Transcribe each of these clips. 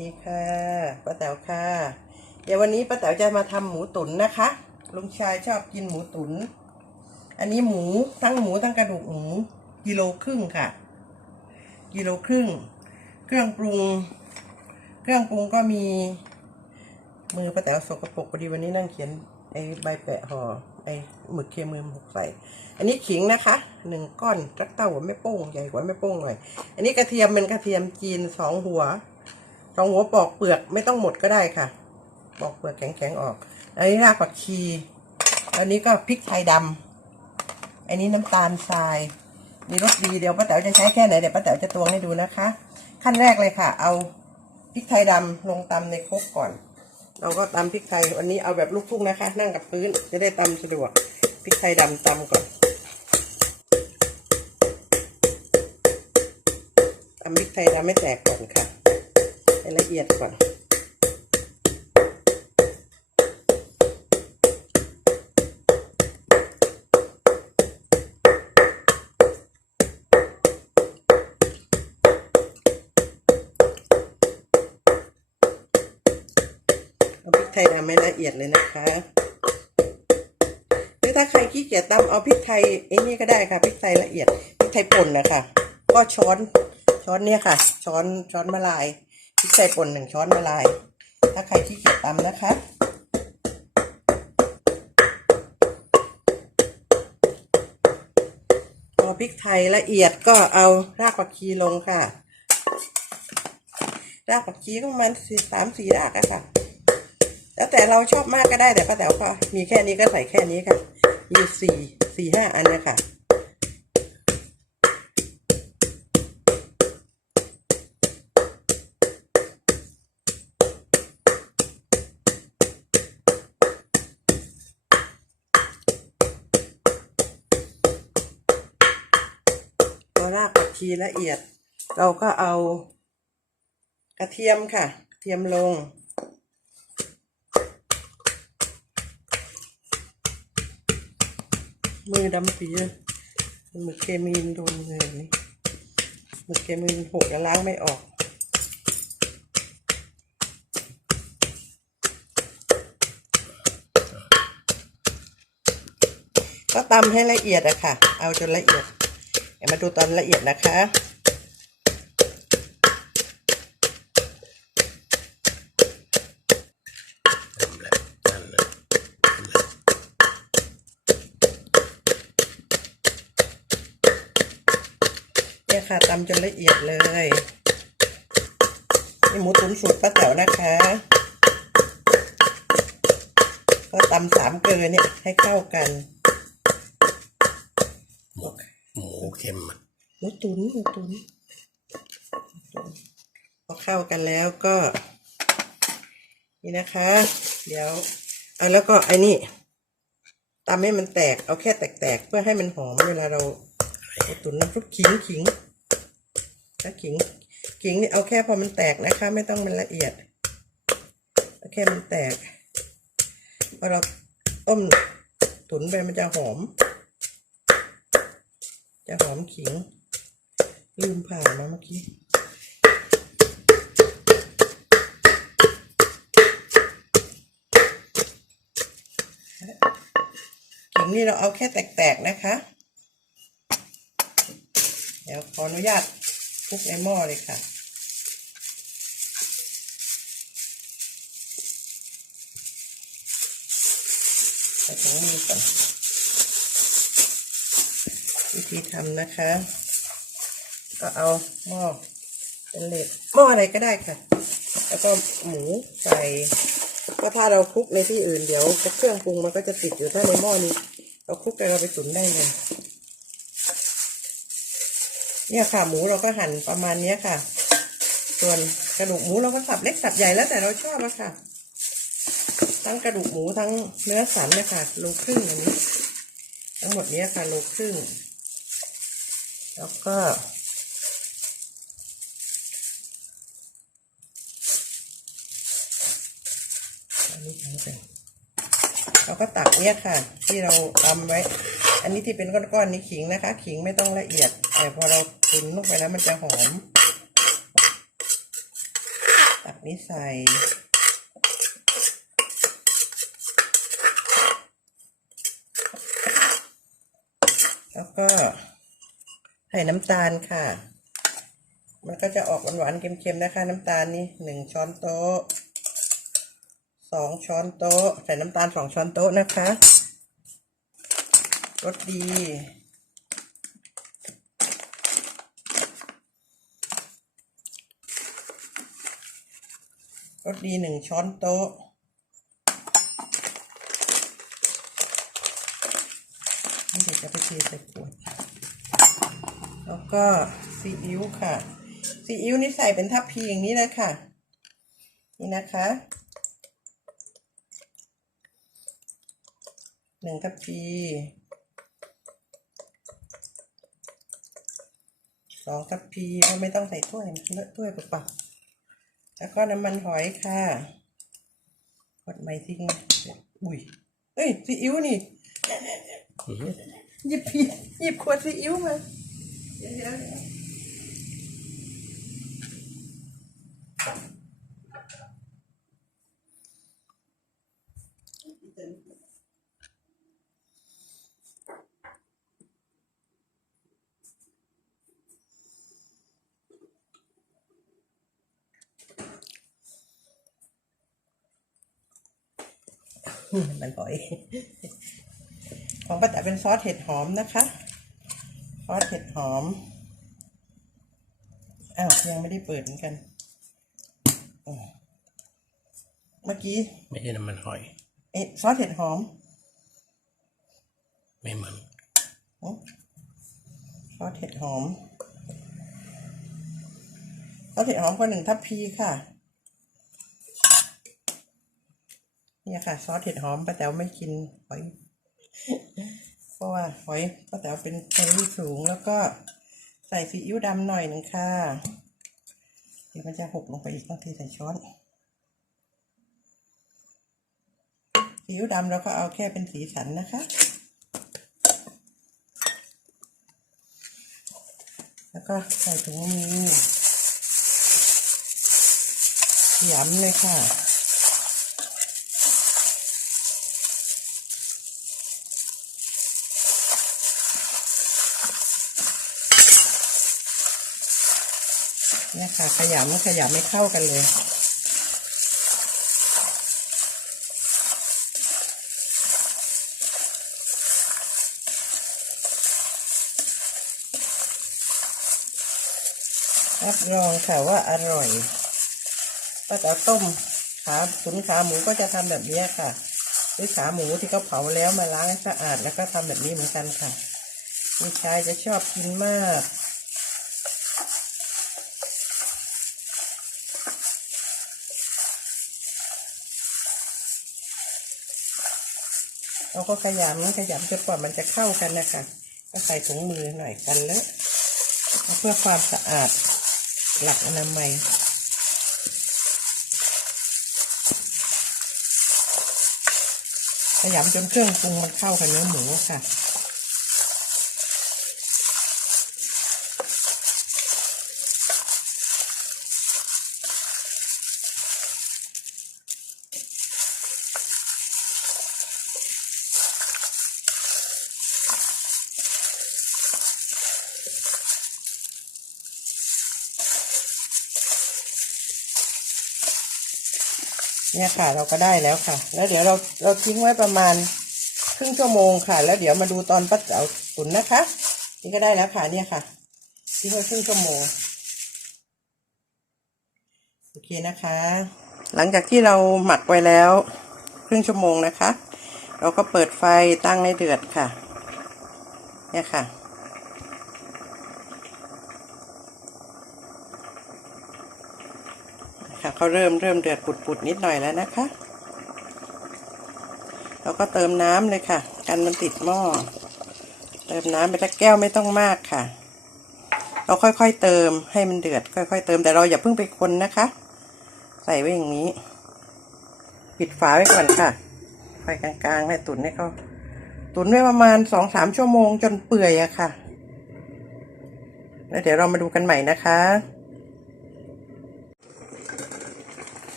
ดีค่ะป้าแต๋วค่ะ เดี๋ยววันนี้ป้าแต๋วจะมาทำหมูตุ๋นนะคะ ลุงชายชอบกินหมูตุ๋น อันนี้หมูทั้งหมูทั้งกระดูกหมูกิโลครึ่งค่ะ กิโลครึ่ง เครื่องปรุง เครื่องปรุงก็มี มือป้าแต๋วสกปรกพอดีวันนี้นั่งเขียนไอ้ใบแปะห่อไอ้หมึกเคียมือหกใส่ อันนี้ขิงนะคะหนึ่งก้อนจักเต้าหัวแม่โป้งใหญ่กว่าแม่โป้งหน่อย อันนี้กระเทียมเป็นกระเทียมจีนสองหัว สองหัวปอกเปลือกไม่ต้องหมดก็ได้ค่ะ ปอกเปลือกแข็งๆออก อันนี้รากผักชี อันนี้ก็พริกไทยดำอันนี้น้ำตาลทรายมีรสดีเดี๋ยวป้าแต๋วจะใช้แค่ไหนเดี๋ยวป้าแต๋วจะตวงให้ดูนะคะ ขั้นแรกเลยค่ะ เอาพริกไทยดำลงตำในครกก่อน เราก็ตำพริกไทยวันนี้เอาแบบลูกทุ่งนะคะ นั่งกับพื้นจะได้ตำสะดวกพริกไทยดำตำก่อนตำพริกไทยดำไม่แตกก่อนค่ะ ให้ละเอียดก่อน เอาพริกไทยดำให้ละเอียดเลยนะคะหรือถ้าใครขี้เกียจตำเอาพริกไทยไอ้นี่ก็ได้ค่ะพริกไทยละเอียดพริกไทยป่นนะคะก็ช้อนช้อนเนี่ยค่ะ ช้อนช้อนมะลาย พริกไทยป่นหนึ่งช้อนมะลาย ถ้าใครขี้เกียจตำนะคะ พอพริกไทยละเอียดก็เอารากผักชีลงค่ะ รากผักชีก็ประมาณสี่สามสี่รากอะค่ะ แล้วแต่เราชอบมากก็ได้แต่ป้าแต๋วก็มีแค่นี้ก็ใส่แค่นี้ค่ะ มีสี่สี่ห้าอันเนี่ยค่ะ รากผักชีละเอียด เราก็เอากระเทียมค่ะ เทียมลง มือดำปียหมึกเคมีนโดนเลยนี่หมึกเคมีนหกแล้วล้างไม่ออกก็ตำให้ละเอียดอะค่ะ เอาจนละเอียด เดี๋ยวมาดูตอนละเอียดนะคะ เนี่ยค่ะตำจนละเอียดเลยนี่หมูตุ๋นสูตรป้าแต๋วนะคะ ก็ตำสามเกลือเนี่ยให้เข้ากัน เค็มอะหมูตุ๋นหมูตุ๋นพอเข้ากันแล้วก็ นี่นะคะ เดี๋ยวเอาแล้วก็ไอ้นี่ตำให้มันแตกเอาแค่แตกๆ เพื่อให้มันหอมเวลาเราตุ๋นน้ำซุปขิงขิงถ้าขิงขิงนี่เอาแค่พอมันแตกนะคะ ไม่ต้องมันละเอียดเอาแค่มันแตกพอเราต้มตุ๋นไปมันจะหอม จะหอมขิง ลืมผ่ามาเมื่อกี้ขิงนี่เราเอาแค่แตกๆนะคะ เดี๋ยวขออนุญาตคลุกในหม้อเลยค่ะใส่ถุงมือก่อน วิธีทำนะคะ ก็เอาหม้อเป็นเหล็กหม้ออะไรก็ได้ค่ะ แล้วก็หมูใส่ก็ถ้าเราคลุกในที่อื่นเดี๋ยวเครื่องปรุงมันก็จะติดอยู่ถ้าในหม้อนี้ เราคลุกไปเราไปตุ๋นได้เลยเนี่ยค่ะหมูเราก็หั่นประมาณเนี้ยค่ะ ส่วนกระดูกหมูเราก็สับเล็กสับใหญ่แล้วแต่เราชอบอะค่ะ ทั้งกระดูกหมูทั้งเนื้อสันเนี่ยค่ะโลครึ่งอันนี้ ทั้งหมดเนี้ยค่ะโลครึ่ง แล้วก็อันนี้ทั้งเราก็ตักเนี่ยค่ะ ที่เราตำไว้ อันนี้ที่เป็นก้อนๆนี่ขิงนะคะ ขิงไม่ต้องละเอียด แต่พอเราตุนลงไปแล้วมันจะหอม ตักนี้ใส่แล้วก็ ใส่น้ำตาลค่ะ มันก็จะออกหวานๆเค็มๆนะคะ น้ำตาลนี่หนึ่งช้อนโต๊ะสองช้อนโต๊ะ ใส่น้ำตาลสองช้อนโต๊ะนะคะรสดี รสดีหนึ่งช้อนโต๊ะ นี่เดี๋ยวจะไปเทใส่ขวด แล้วก็ซีอิ๊วค่ะ ซีอิ๊วนี่ใส่เป็นทัพพีอย่างนี้เลยค่ะ นี่นะคะหนึ่งทัพพีสองทัพพีก็ไม่ต้องใส่ถ้วยมันเลอะถ้วยเปล่าๆแล้วก็น้ำมันหอยค่ะกดไม่ทิ้งอุ้ยเอ้ยซีอิ๊วนี่หยิบพีหยิบขวดซีอิ๊วมา เดี๋ยวเดี๋ยวมันหอย ของป้าแต่เป็นซอสเห็ดหอมนะคะ อสเห็ดหอม อ้าวยังไม่ได้เปิดเหมือนกันอืมเมื่อกี้ ไม่ใช่น้ำมันหอย เอ๊ะซอสเห็ดหอม ไม่มันอืมซอสเห็ดหอมซอสเห็ดหอมก็หนึ่งทัพพีค่ะเนี่ยค่ะ ซอสเห็ดหอมป้าแต๋วไม่กินหอย เพราะว่าหอยป้าแต๋วเป็นแคลอรี่สูงแล้วก็ใส่ซีอิ๊วดำหน่อยหนึ่งค่ะ เดี๋ยวมันจะหกลงไปอีกต้องเทใส่ช้อนซีอิ๊วดำเราก็เอาแค่เป็นสีสันนะคะ แล้วก็ใส่ถุงมือยำเลยค่ะ เนี่ยค่ะ ขยำขยำไม่เข้ากันเลย รับรองค่ะว่าอร่อยป้าจ๋าต้มขาขุนขาหมูก็จะทำแบบนี้ค่ะด้วยขาหมูที่เขาเผาแล้วมาล้างให้สะอาดแล้วก็ทำแบบนี้เหมือนกันค่ะลูกชายจะชอบกินมาก เราก็ขยำขยำจนกว่ามันจะเข้ากันนะคะก็ใส่ถุงมือหน่อยกันแล้วเพื่อความสะอาดหลักอนามัยขยำจนเครื่องปรุงมันเข้ากับเนื้อหมูค่ะ เนี่ยค่ะ เราก็ได้แล้วค่ะ แล้วเดี๋ยวเราเราทิ้งไว้ประมาณครึ่งชั่วโมงค่ะ แล้วเดี๋ยวมาดูตอนป้าเจ๋าตุ๋นนะคะ นี่ก็ได้แล้วค่ะเนี่ยค่ะทิ้งไว้ครึ่งชั่วโมงโอเคนะคะ หลังจากที่เราหมักไว้แล้วครึ่งชั่วโมงนะคะ เราก็เปิดไฟตั้งให้เดือดค่ะ เนี่ยค่ะ ค่ะเขาเริ่มเริ่มเดือดปุดๆนิดหน่อยแล้วนะคะ เราก็เติมน้ำเลยค่ะ กันมันติดหม้อ เติมน้ำไปสักแก้วไม่ต้องมากค่ะ เราค่อยๆเติมให้มันเดือด ค่อยๆเติมแต่เราอย่าเพิ่งไปคนนะคะ ใส่ไว้อย่างนี้ ปิดฝาไว้ก่อนค่ะไฟกลางๆให้ตุ๋นให้เขาตุ๋นไว้ประมาณสองสามชั่วโมงจนเปื่อยอะค่ะ แล้วเดี๋ยวเรามาดูกันใหม่นะคะ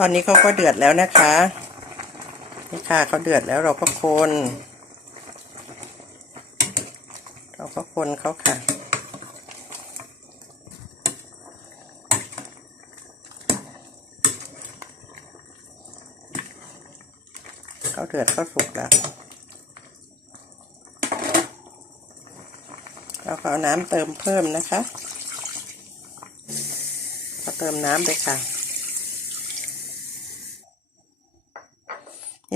ตอนนี้เขาก็เดือดแล้วนะคะนี่ค่ะเขาเดือดแล้วเราก็คน เราก็คนเขาค่ะ เขาเดือดเขาสุกแล้วเราก็เอาน้ำเติมเพิ่มนะคะ ก็เติมน้ำไปค่ะ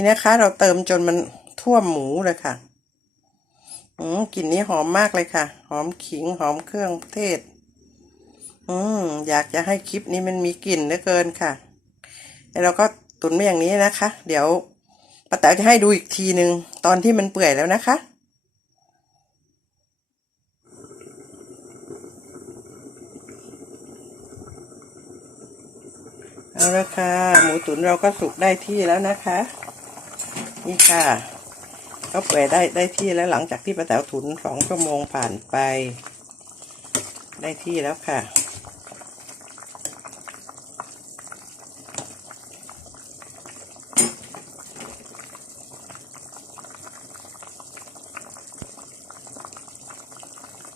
นี่นะคะ เราเติมจนมันท่วมหมูเลยค่ะอืมกลิ่นนี้หอมมากเลยค่ะ หอมขิงหอมเครื่องเทศ อืมอยากจะให้คลิปนี้มันมีกลิ่นเหลือเกินค่ะแล้วเราก็ตุนไว้อย่างนี้นะคะ เดี๋ยวป้าแต๋วจะให้ดูอีกทีหนึ่งตอนที่มันเปื่อยแล้วนะคะ เอาละค่ะ หมูตุ๋นเราก็สุกได้ที่แล้วนะคะ นี่ค่ะก็เปื่อยได้ได้ที่แล้วหลังจากที่ป้าแต๋วตุ๋นสองชั่วโมงผ่านไป ได้ที่แล้วค่ะ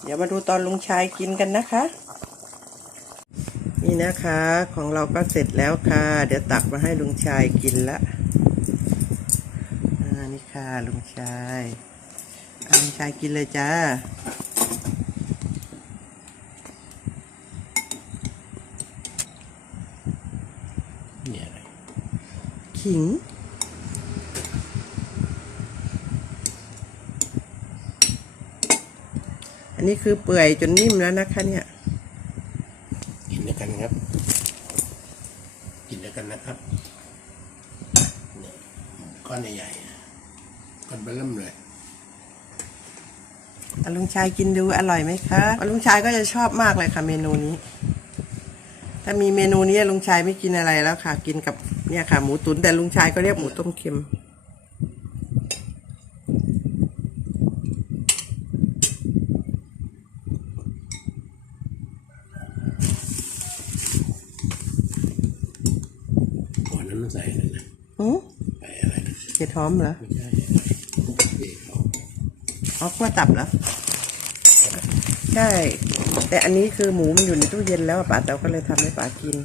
เดี๋ยวมาดูตอนลุงชายกินกันนะคะ นี่นะคะของเราก็เสร็จแล้วค่ะ เดี๋ยวตักมาให้ลุงชายกินละ ค่ะลุงชายลุงชายกินเลยจ้า เนี่ยอะไร ขิง อันนี้คือเปื่อยจนนิ่มแล้วนะคะเนี่ย กินด้วยกันครับ กินด้วยกันนะครับเนี่ยก้อนใหญ่ๆก้อนเบลเริ่มเลย อะลุง ชายกินดูอร่อยไหมคะอะลุงชายก็จะชอบมากเลยค่ะ เมนูนี้ ถ้ามีเมนูนี้ลุงชายไม่กินอะไรแล้วค่ะ กินกับเนี่ยค่ะ หมูตุ๋นแต่ลุงชายก็เรียกหมูต้มเค็มก่อนนั้นมันใส่อะไรนะอือใส่อะไรนะเห็ดหอมเหรอไม่ใช่เด็กเขาอ๋อขั้วตับเหรอ ใช่ แต่อันนี้คือหมูมันอยู่ในตู้เย็นแล้วอะป๋าแต่ก็เลยทำให้ป๋ากิน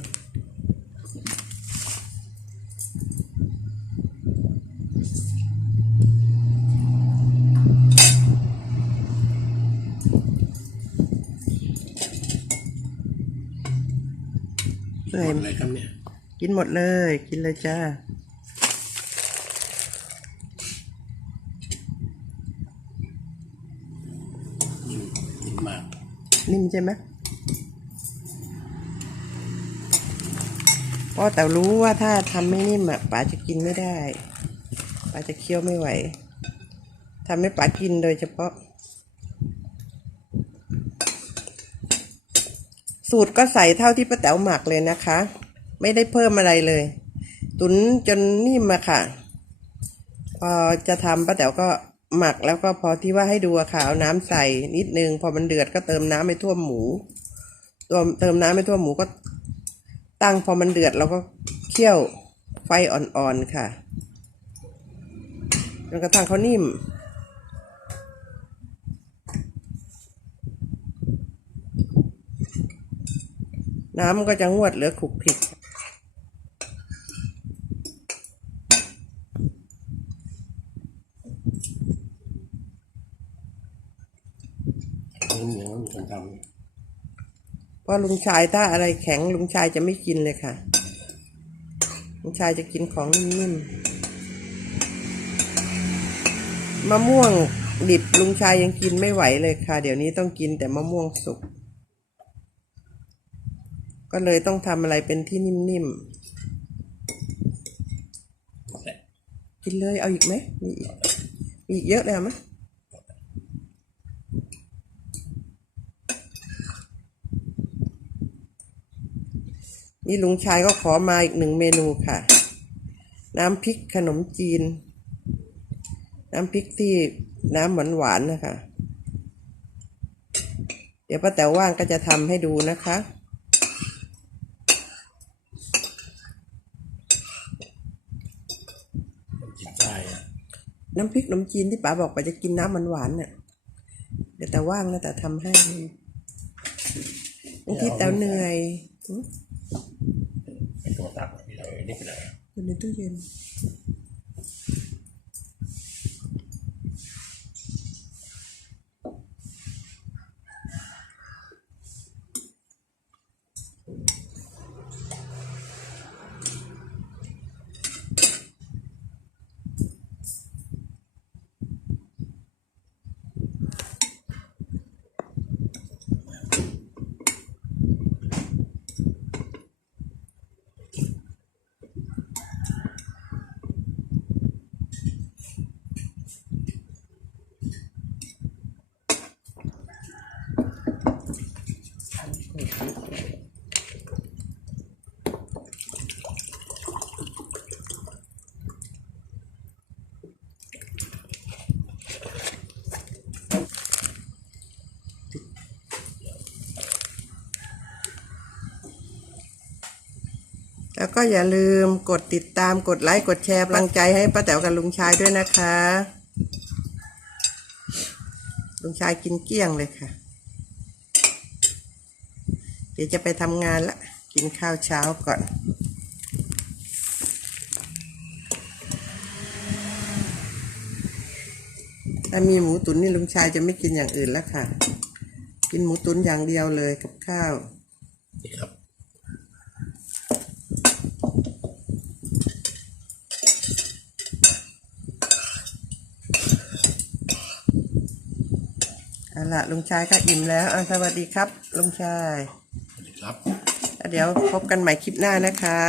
หมดอะไรครับเนี่ย กินหมดเลย กินเลยจ้า ยิ่งกินมาก นิ่มใช่ไหมเพราะแต่รู้ว่าถ้าทำไม่นิ่มอะป๋าจะกินไม่ได้ป๋าจะเคี้ยวไม่ไหวทำให้ป๋ากินโดยเฉพาะ สูตรก็ใส่เท่าที่ป้าแต๋วหมักเลยนะคะ ไม่ได้เพิ่มอะไรเลย ตุนจนนิ่มอะค่ะพอจะทำป้าแต๋วก็ หมักแล้วก็พอที่ว่าให้ดูค่ะเอาน้ำใส่นิดนึง พอมันเดือดก็เติมน้ำไปท่วมหมูตัวเติมน้ำไปท่วมหมูก็ตั้งพอมันเดือดเราก็เคี่ยวไฟอ่อนๆค่ะจนกระทั่งเขานิ่ม น้ำก็จะงวดเหลือขุกขิก เหนียวๆมีคนท เพ ราะลุงชายถ้าอะไรแข็งลุงชายจะไม่กินเลยค่ะ ลุงชายจะกินของนิ่มๆมะม่วงดิบลุงชายยังกินไม่ไหวเลยค่ะ เดี๋ยวนี้ต้องกินแต่มะม่วงสุก ก็เลยต้องทำอะไรเป็นที่นิ่มๆ กินเลยเอาอีกไหมมีอีกมีอีกเยอะเลยไหม นี่ลุงชายก็ขอมาอีกหนึ่งเมนูค่ะ น้ำพริกขนมจีน น้ำพริกที่น้ำหวานหวานนะคะ เดี๋ยวป้าแต๋วว่างก็จะทำให้ดูนะคะน้ะน้ำพริกขนมจีนที่ป๋าบอกป๋าจะกินน้ำหวานหวานเนี่ยเดี๋ยวแต่ว่างนะแต่ทำให้บางทีแต่เหนื่อย นี่เรานี่เป็นอะไร อยู่ในตู้เย็น แล้ว ก็อย่าลืมกดติดตามกดไลค์กดแชร์กำลังใจให้ป้าแต๋วกับลุงชายด้วยนะคะ ลุงชายกินเกลี้ยงเลยค่ะ เดี๋ยวจะไปทำงานละ กินข้าวเช้าก่อนถ้ามีหมูตุ๋นนี่ลุงชายจะไม่กินอย่างอื่นแล้วค่ะ กินหมูตุ๋นอย่างเดียวเลยกับข้าว นี่ครับ เอา ล่ะลุงชายก็อิ่มแล้วอะสวัสดีครับ ลุงชาย สวัสดีครับแล้วเดี๋ยวพบกันใหม่คลิปหน้านะคะ